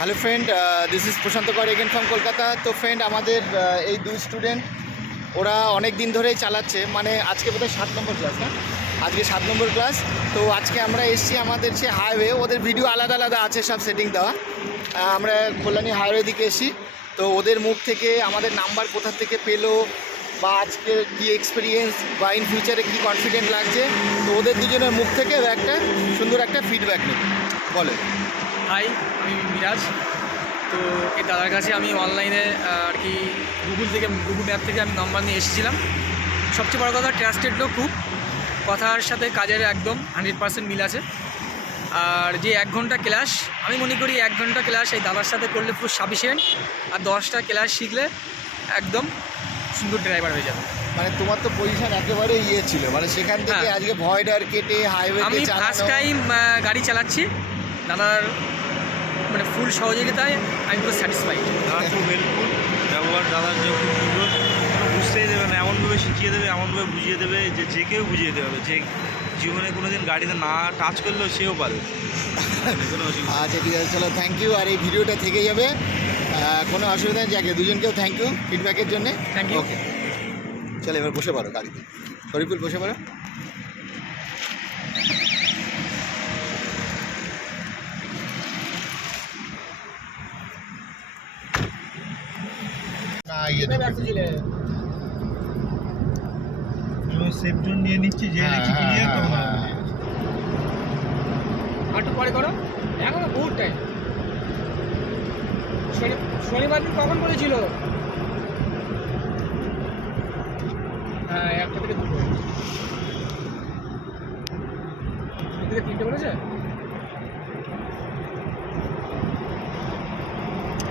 Hello friend, this is প্রশান্ত কর again from Kolkata. তো friend, আমাদের এই দুই স্টুডেন্ট ওরা অনেক দিন ধরেই চালাচ্ছে, মানে আজকে বোধহয় 7 নম্বর ক্লাস না, আজকে 7 নম্বর ক্লাস। তো আজকে আমরা এসেছি আমাদের সে হাইওয়ে, ওদের ভিডিও আলাদা আলাদা আছে সব সেটিং দেওয়া। আমরা কল্যাণী হাইওয়ে দিকে এসেছি। তো ওদের মুখ থেকে আমাদের নাম্বার কোথা থেকে পেলো বা আজকে কী এক্সপিরিয়েন্স বা ইন ফিউচারে কী কনফিডেন্ট লাগছে, তো ওদের দুজনের মুখ থেকে একটা সুন্দর একটা ফিডব্যাক নেব। বলে হাই, আমি মিরাজ। তো এই দাদার কাছে আমি অনলাইনে আর কি গুগল ম্যাপ থেকে আমি নাম্বার নিয়ে এসেছিলাম। সবচেয়ে বড় কথা, ট্রাস্টেড লোক খুব, কথার সাথে কাজের একদম 100% মিল আছে। আর যে 1 ঘন্টা ক্লাস, আমি মনে করি 1 ঘন্টা ক্লাস এই দাদার সাথে করলে পুরো সাফিসিয়েন্ট। আর 10টা ক্লাস শিখলে একদম সুন্দর ড্রাইভার হয়ে যাবে। মানে তোমার তো পজিশন একেবারে ইয়ে ছিল, মানে সেখান থেকে আজকে ভয়ডার কেটে হাইওয়ে আমি ফার্স্ট টাইম গাড়ি চালাচ্ছি। দাদার মানে ফুল সহযোগিতায় আমি পুরো স্যাটিসফাইড। দাদা খুব হেল্পফুল, ব্যবহার দাদার যে খুব সুন্দর, বুঝতেই দেবে না, এমনভাবে শিখিয়ে দেবে, এমনভাবে বুঝিয়ে দেবে যে কেউ বুঝিয়ে দেবে, যে জীবনে কোনো দিন গাড়িতে না টাচ করলেও সেও পারবে। আচ্ছা ঠিক আছে, চলো থ্যাংক ইউ। আর এই ভিডিওটা থেকে যাবে, কোনো অসুবিধা নেই। যাকে দুজনকেও থ্যাংক ইউ ফিডব্যাকের জন্যে। Thank you. ওকে, চলো এবার বসে পারো গাড়িতে। শরীফুল বসে পারো। সেফ জোন নিয়ে নিচ্ছি, যে দেখছি ক্লিয়ার তো না। একটু পরে করো, এখনো বহুত টাইম। শনিবার দিন কখন বলেছিল? হ্যাঁ, 1টা থেকে 2টো, 2 থেকে 3টে বলেছে।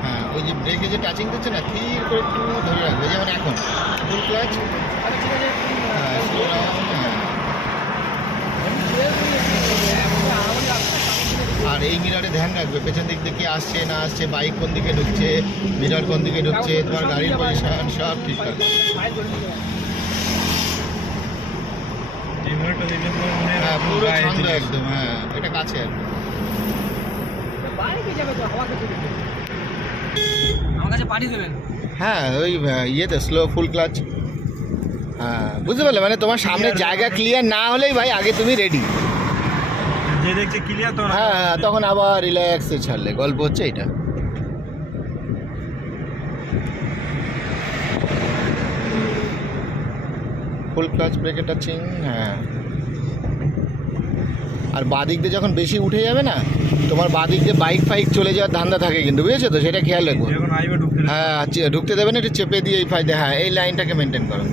হ্যাঁ, ওই যে ব্রেকে যে টাচিং দিচ্ছে না, ধীর করে একটু ধরে রাখবে, যেমন এখন ফুল ক্লাচ। আচ্ছা ঠিক আছে। হ্যাঁ, আর এই মিরারে ধ্যান রাখবে, পেছন দিক থেকে আসছে না আসছে, বাইক কোন দিকে ঢুকছে, মিরার কোন দিকে ঢুকছে, তোমার গাড়ির পজিশন সব ঠিক থাকবে। ক্যামেরাটা দেখলে পুরো মনে হয় হ্যাঁ, পুরো গায়ে ছন্দ জিনিস। একদম। হ্যাঁ, এটা কাছে একদম। আমার কাছে পাঠিয়ে দেবেন। হ্যাঁ, ওই ইয়েতে স্লো ফুল ক্লাচ। হ্যাঁ, বুঝতে পারলে, মানে তোমার সামনে জায়গা ক্লিয়ার না হলেই ভাই আগে তুমি রেডি। যে দেখছে ক্লিয়ার তো হ্যাঁ হ্যাঁ, তখন আবার রিল্যাক্সে ছাড়লে। গল্প হচ্ছে এটা। ফুল ক্লাচ, ব্রেকে টাচিং। হ্যাঁ, আর বাদিক দিয়ে যখন বেশি উঠে যাবে না, তোমার বাদিক দিয়ে বাইক ফাইক চলে যাওয়ার ধান্দা থাকে কিন্তু, বুঝেছো তো, সেটা খেয়াল রাখবো। এখন হাইওয়ে ঢুকতে হ্যাঁ, ঢুকতে দেবে না, একটু চেপে দিয়ে এই ফাইদে। হ্যাঁ, এই লাইনটাকে মেনটেন করো।